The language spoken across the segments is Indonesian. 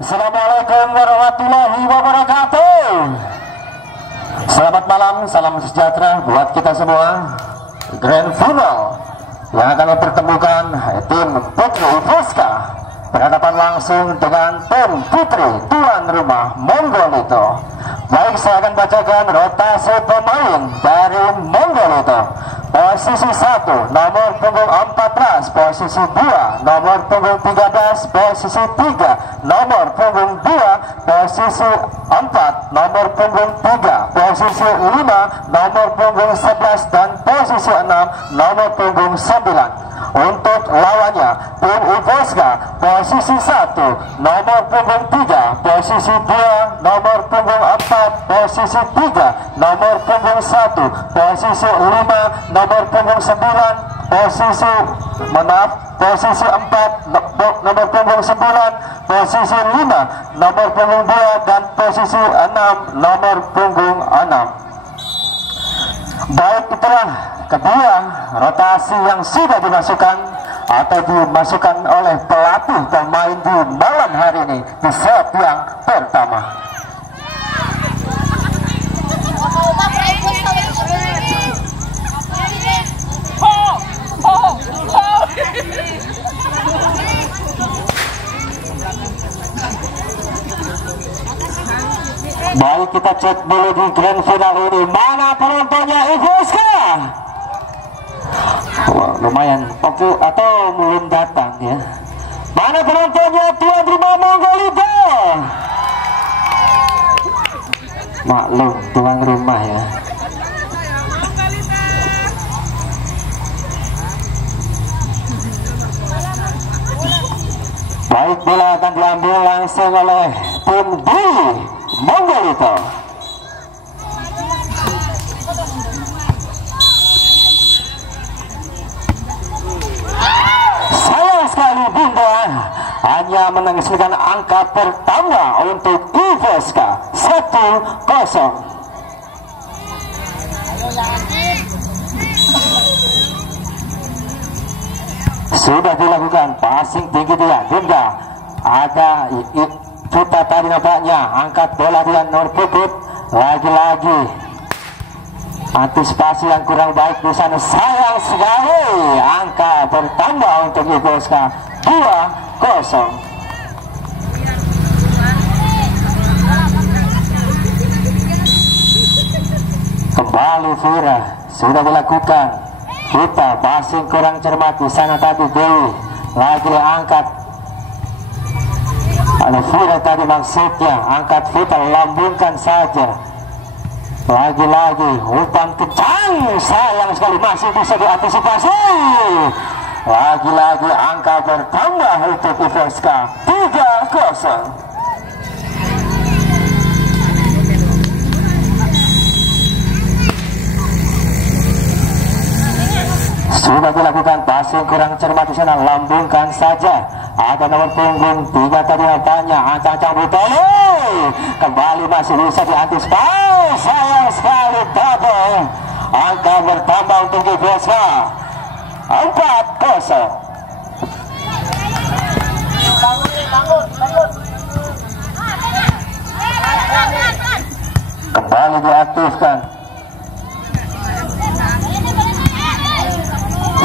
Assalamualaikum warahmatullahi wabarakatuh. Selamat malam, salam sejahtera buat kita semua. Grand final yang akan mempertemukan tim Putri Ivoska berhadapan langsung dengan tim Putri tuan rumah Monggolito. Baik, saya akan bacakan rotasi pemain dari Monggolito. Posisi 1 nomor punggung 14, posisi 2 nomor punggung 13, posisi 3 nomor punggung 2, posisi 4 nomor punggung 3, posisi 5 nomor punggung 11, dan posisi 6 nomor punggung 9. Untuk lawannya tim Ivoska, posisi 1 nomor punggung 3, posisi 2 nomor punggung 4, posisi 3 nomor punggung 1, posisi 5 nomor punggung 9, posisi 4 nomor punggung 9, posisi 5 nomor punggung 2, dan posisi 6 nomor punggung 6. Baik, itulah kedua rotasi yang sudah dimasukkan atau dimasukkan oleh pelatih pemain di malam hari ini di set yang pertama. Baik, kita cek dulu di grand final ini. Mana penontonnya Ivoska? Wah, lumayan oke, atau belum datang ya. Mana penontonnya tuan rumah Monggolito? Maklum, tuan rumah ya. Baik, bola akan diambil langsung oleh tim D Monggolito. Sayang sekali Bunda hanya menghasilkan angka pertama untuk Ivoska 1-0. Sudah dilakukan passing tinggi dia, Bunda ada kita tadi nampaknya angkat bola dia nomor putut, lagi-lagi antisipasi yang kurang baik di sana. Sayang sekali angka bertambah untuk Ivoska 2-0. Kembali Vira sudah dilakukan, kita passing kurang cermat di sana tadi. Dewi lagi angkat, ada Vira tadi maksudnya angkat, kita lambungkan saja. Lagi-lagi umpan kencang, sayang sekali masih bisa diantisipasi. Lagi-lagi angka bertambah untuk Ivoska 3-0. Sudah dilakukan passing kurang cermat di sana, lambungkan saja. Ada nomor punggung 3 tadi nampaknya ancang-ancang Butoli. Kembali masih bisa diantisipasi. Sayang sekali double. Angka bertambah untuk Ivoska 4-0. Kembali diaktifkan.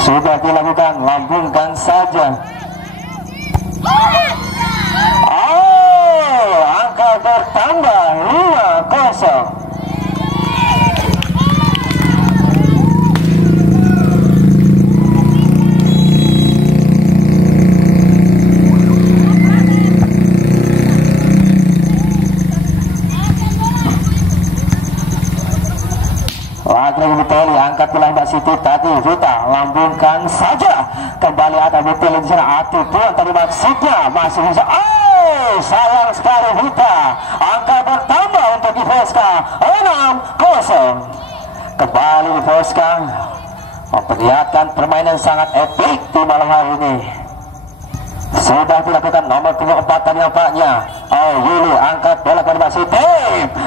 Sudah dilakukan, lambungkan saja. Angka bertambah 5-0. Lagi-lagi Butoli angkat bola Mbak Siti tadi, Vita lambungkan saja. Kembali ada Butoli di sana, Ati pun tadi maksudnya masih bisa. Sayang sekali Vita. Angka bertambah untuk Ivoska 6-0. Kembali Ivoska memperlihatkan permainan sangat epik di malam hari ini. Sudah dilakukan nomor 4 tadi nampaknya. Yuli angkat bola ke Mbak Siti.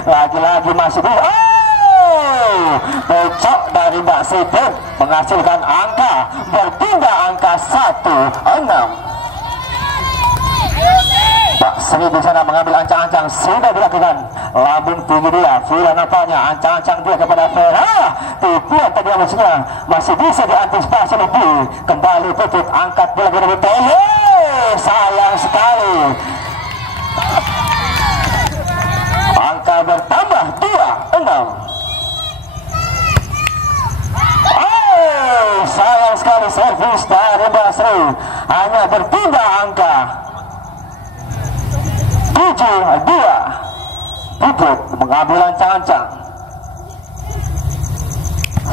Lagi-lagi masih bisa. Bocok dari Mbak Siti menghasilkan angka berpindah angka 1-6. Mbak Sri di sana mengambil ancang-ancang, sudah dilakukan. Lambung tinggi dia, Vira nampaknya ancang-ancang dia kepada Vera. Tipuan tadi maksudnya masih bisa diantisipasi lebih. Kembali Putut angkat bola ke dalam tele. Sayang sekali. Angka bertambah 2-6. Sayang sekali servis dari Basri, hanya berpindah angka 7-2. Putut mengambil ancang-ancang,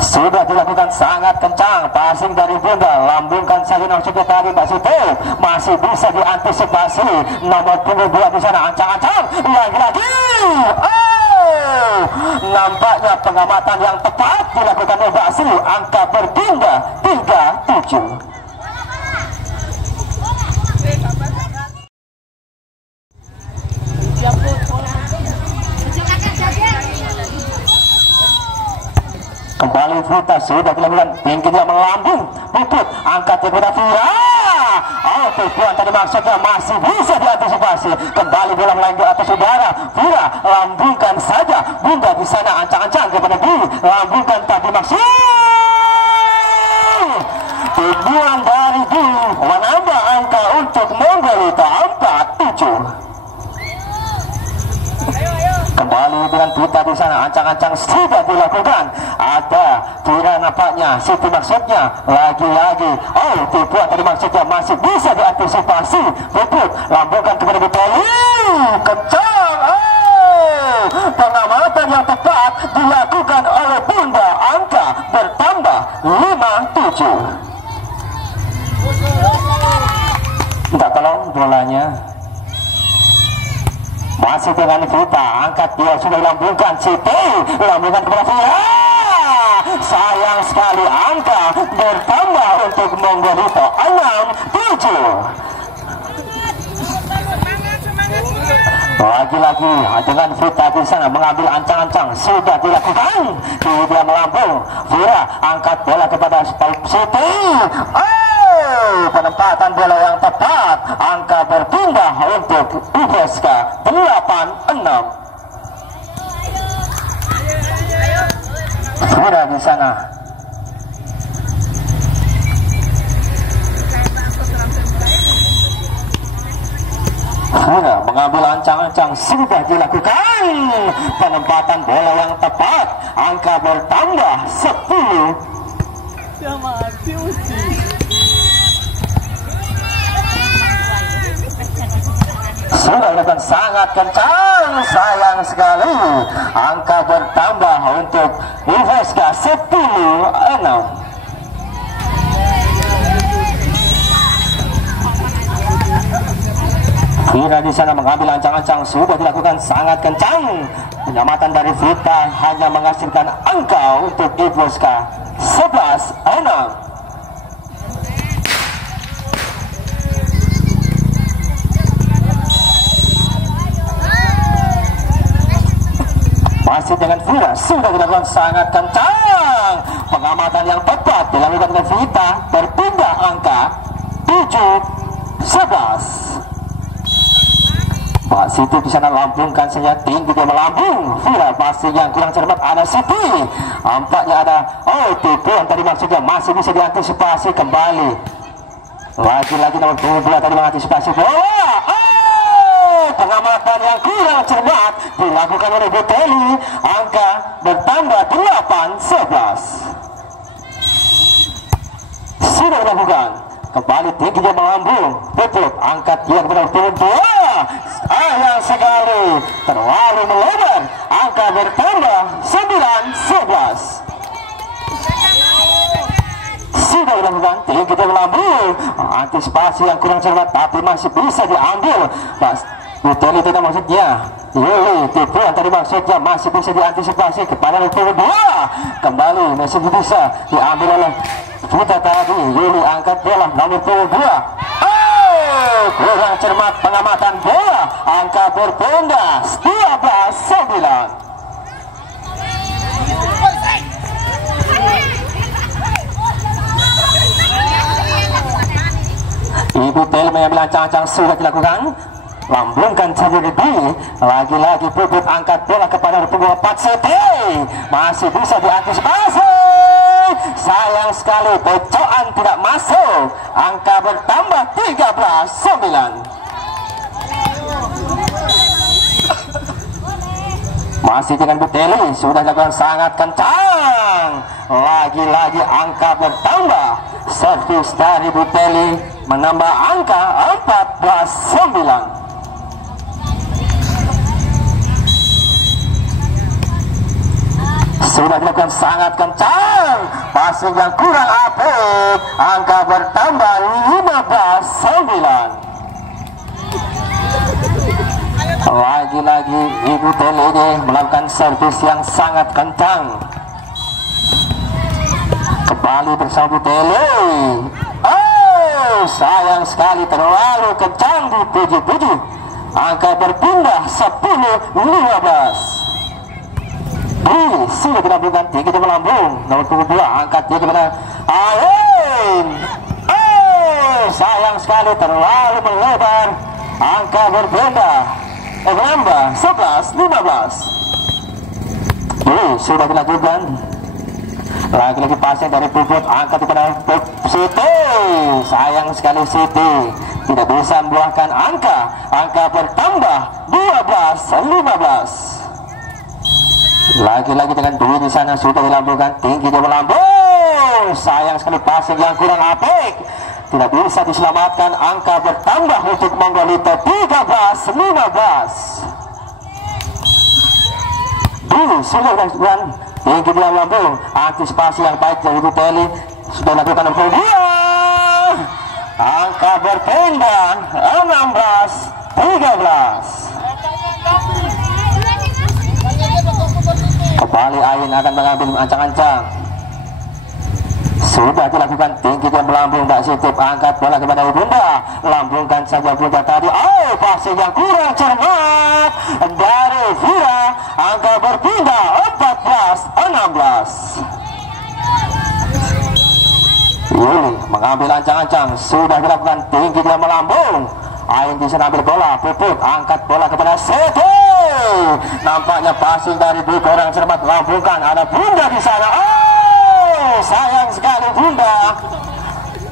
sudah dilakukan sangat kencang, passing dari Bunda, lambungkan saja maksudnya tadi Mbak Siti, masih bisa diantisipasi. Nomor punggung 2 di sana ancang-ancang lagi-lagi. Nampaknya pengamatan yang tepat dilakukan oleh Mbak Sri. Angka berpindah 3-7. Kembali Vita, sudah dilakukan, tingginya melambung. Putut angkat kepada Vira. Tujuan tadi maksudnya masih bisa diantisipasi. Kembali bola melayang di atas udara. Vira lambungkan saja. Bunda di sana ancang-ancang kepada Dwi, lambungkan tadi maksud. Tujuan dari Dwi menambah angka untuk Monggolita 4-7. Kembali dengan Vita di sana, ancang-ancang sudah dilakukan. Ada Vira nampaknya, Siti maksudnya lagi-lagi. Tipuan tadi maksudnya masih bisa diantisipasi. Putut lambungkan kepada Butoli, kencang. Pengamatan yang tepat dilakukan oleh Bunda. Angka bertambah 5-7. Minta tolong bolanya. Masih dengan Vita, angkat dia sudah lambungkan. Siti lambungkan kepada Vira. Sayang sekali, angka bertambah untuk Monggolito 6-7. Lagi-lagi dengan Vita di sana mengambil ancang-ancang, sudah dilakukan. Dia melambung. Vira angkat bola kepada Siti. Penempatan bola yang tepat. Angka berpindah untuk UPSK 8-6. Vira di sana. Vira mengambil ancang-ancang, sudah dilakukan. Penempatan bola yang tepat. Angka bertambah 10. Sudah dilakukan sangat kencang, sayang sekali. Angka bertambah untuk UPSK 10-6. Vira di sana mengambil ancang-ancang, sudah dilakukan sangat kencang. Penyelamatan dari Vita hanya menghasilkan angka untuk UPSK 11-6. Masih dengan Vira, sudah dilakukan sangat kencang. Pengamatan yang tepat dilakukan dengan Vita, berpindah angka 7-11. Pak Siti di sana lambungkan saja, tinggi dia melambung. Vira masih yang kurang cermat, ada Siti. Nampaknya ada tipuan tadi maksudnya masih bisa diantisipasi. Kembali lagi-lagi nomor 2 tadi mengantisipasi bola. Pengamatan yang kurang cermat dilakukan oleh Buteli. Angka bertambah 8-11. Sudah dilakukan. Kembali tinggi dia melambung. Putut angkat dia kepada turun 2. Sayang sekali, terlalu melebar. Angka bertambah 9-11. Sudah dilakukan, tinggi dia melambung. Antisipasi yang kurang cermat, tapi masih bisa diambil. Buteli tidak maksudnya. Tipuan tadi maksudnya masih bisa diantisipasi kepada turun 2. Kembali masih bisa diambil oleh Vita tadi. Yuli angkat bola nomor 2. Kurang cermat pengamatan bola. Angka berpindah 12-9. Ibu Tel mengambil ancang-ancang, sudah dilakukan. lambungkan saja di lagi-lagi Puput angkat bola kepada punggung 4 CT, masih bisa diantisipasi. Sayang sekali pecokan tidak masuk, angka bertambah 13-9. Masih dengan Buteli, sudah dilakukan sangat kencang. Lagi-lagi angka bertambah. Servis dari Buteli menambah angka 14-9. Sudah dilakukan sangat kencang. Passing yang kurang apik. Angka bertambah 15-9. Lagi-lagi Ibu Tele ini melakukan servis yang sangat kencang. Kembali bersama Ibu Tele. Oh, sayang sekali terlalu kencang dipuji-puji. Angka berpindah 10-15. Sudah dilambungkan tinggi di melambung. Nomor 22 angkat dia kepada Ain. Oh, sayang sekali terlalu melebar. Angka berbeda. Menambah 11-15. Sudah dilakukan. Lagi-lagi pasien dari Puput angkat kepada Siti. Sayang sekali Siti tidak bisa membuahkan angka. Angka bertambah 12-15. Lagi-lagi dengan Dwi di sana sudah dilambungkan tinggi di melambung. Sayang sekali pasien yang kurang apik. Tidak bisa diselamatkan, angka bertambah untuk Monggolito 13-15. Dulu sudah dilakukan tinggi di lambung, antisipasi yang baik dari Buteli sudah dilakukan oleh dia. Angka berpindah 16-13. Kembali Ain akan mengambil ancang-ancang. Sudah dilakukan tinggi dan melambung, tak cukup angkat bola kepada Bunda. Lambungkan saja Bunda tadi. Oh, passing yang kurang cermat dari Vira. Angka berpindah 14-16. Yuli mengambil ancang-ancang. Sudah dilakukan tinggi dan melambung. Ain bisa ambil bola. Puput angkat bola kepada Sete. Nampaknya passing dari Dwi kurang cermat. Lambungkan, ada Bunda di sana. Sayang sekali Bunda.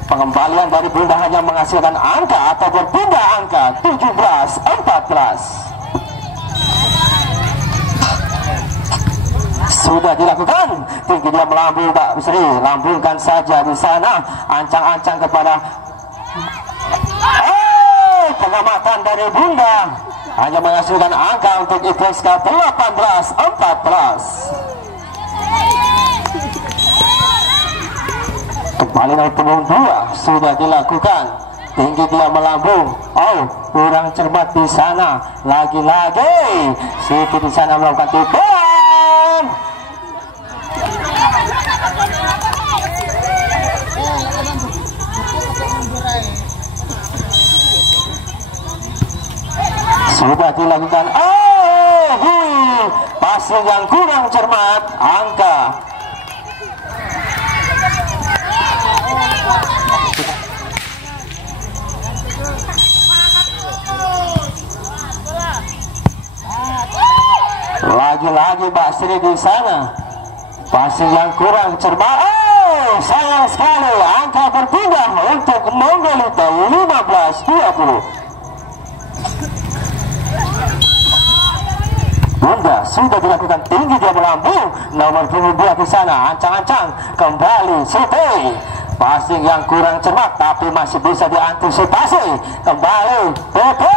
Pengembalian dari Bunda hanya menghasilkan angka atau berpindah angka 17-14. Sudah dilakukan tinggi dia melambung Mbak Sri. Lambungkan saja di sana. Ancang-ancang kepada pengamatan dari Bunda hanya menghasilkan angka untuk IPSK 18-14. Kembali nomor punggung 2 sudah dilakukan tinggi dia melambung. Oh, kurang cermat di sana. Lagi-lagi Siti di sana melakukan tipuan. Sudah dilakukan. Passing yang kurang cermat. Angka lagi-lagi Mbak Sri di sana. Passing yang kurang cermat. Sayang sekali angka berpindah untuk Monggolito 15-20. Bunda sudah dilakukan tinggi dia melambung. Nomor 22 di sana ancang-ancang kembali Siti. Passing yang kurang cermat tapi masih bisa diantisipasi. Kembali Puput.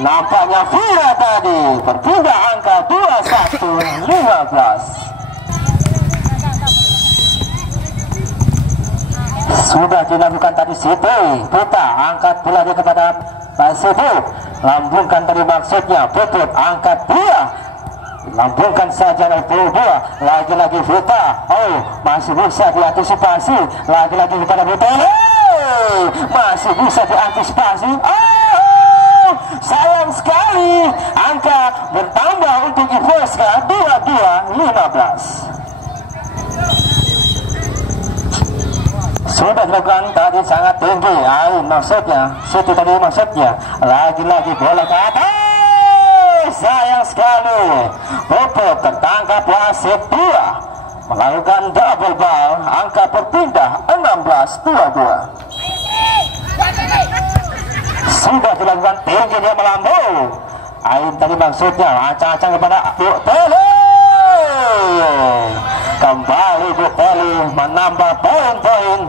Nampaknya Vira tadi berpindah angka 21-15. Sudah dilakukan tadi Siti. Puta angkat bola dia kepada Pak Siti. Lambungkan tadi maksudnya Puput angkat dia. Lambungkan saja dari 22. Lagi-lagi Vita. Masih bisa diantisipasi. Lagi-lagi kepada Buteli. Masih bisa diantisipasi. Sayang sekali angka bertambah untuk IPSK 22-15. sudah dilakukan tadi sangat tinggi. Maksudnya situ tadi maksudnya lagi-lagi bola ke atas, sayang sekali pupuk tertangkap wasit 2 melakukan double ball, angka berpindah 16-22. Sudah dilakukan tinggi, dia melambung. Tadi maksudnya acang-acang kepada Buteli. Kembali Buteli menambah poin-poin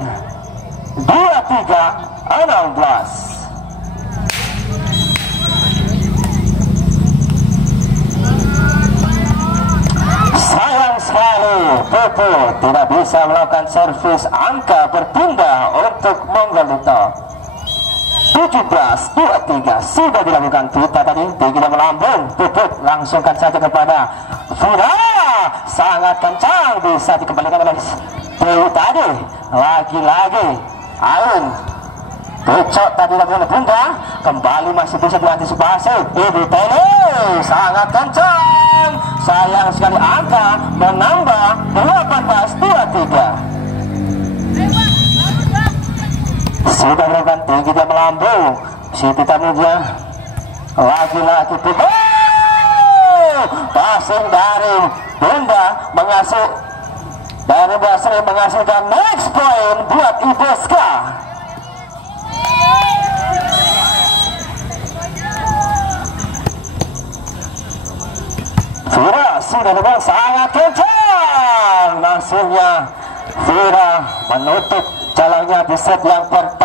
23-16. Sayang sekali Pupu tidak bisa melakukan servis, angka berpindah untuk Monggolito. 17-23 sudah dilakukan kita tadi, tidak melambung. Puput langsungkan saja kepada Fura, sangat kencang, bisa dikembalikan oleh Dewi tadi. Lagi-lagi Ain Becok tadi lakukan bunda, kembali masih bisa diantisipasi. Ibu Tele sangat kencang, sayang sekali angka menambah 18-23. Sudah melakukan tinggi, dia melambung. Siti Tamuja lagi-lagi passing dari Bunda menghasilkan next point buat Ibeska. Fira sudah dengan sangat kencang, maksudnya Fira menutup jalannya di set yang pertama.